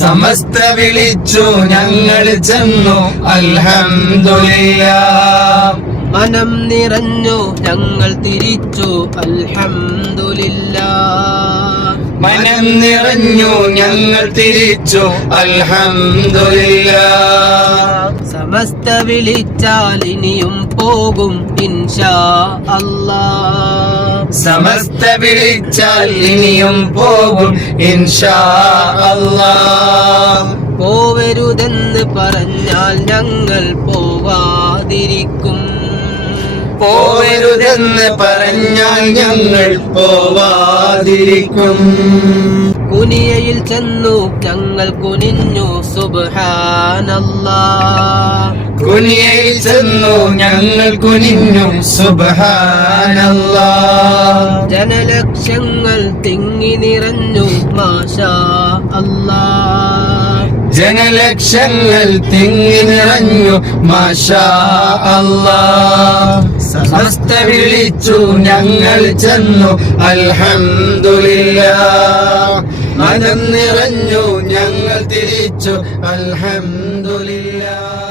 സമസ്ത വിളിച്ചു ഞങ്ങൾ ചെന്നു അൽഹംദുലില്ലാഹ്. മനം നിറഞ്ഞു ഞങ്ങൾ തിരിച്ചു അൽഹംദുലില്ലാഹ്. മനം നിറഞ്ഞു ഞങ്ങൾ തിരിച്ചു അൽഹംദുലില്ലാഹ്. സമസ്ത വിളിച്ചാൽ ഇനിയും പോകും ഇൻഷാ അല്ലാഹ്. സമസ്ത വിളിച്ചാൽ ഇനിയും പോകും ഇൻഷാ അല്ലാഹ്. പോവരുതെന്ന് പറഞ്ഞാൽ ഞങ്ങൾ പോവാതിരിക്കും. പോവരുതെന്ന് പറഞ്ഞാൽ ഞങ്ങൾ പോവാതിരിക്കും. കുനിയയിൽ ചെന്നു ഞങ്ങൾ കുനിഞ്ഞു സുബ്ഹാനല്ലാഹ്. കുനിയയിൽ ചെന്നു ഞങ്ങൾ കുനിഞ്ഞു സുബ്ഹാനല്ലാഹ്. ജനലക്ഷങ്ങൾ തിങ്ങി നിറഞ്ഞു മാഷാ അല്ലാഹ്. ജനലക്ഷങ്ങൾ തിങ്ങി നിറഞ്ഞു മാഷാ അല്ലാഹ്. സമസ്ത വിളിച്ചു ഞങ്ങൾ ചെന്നു അൽഹംദുലില്ലാഹ്. മനം നിറഞ്ഞു ഞങ്ങൾ തിരിച്ചു അൽഹംദുലില്ലാഹ്.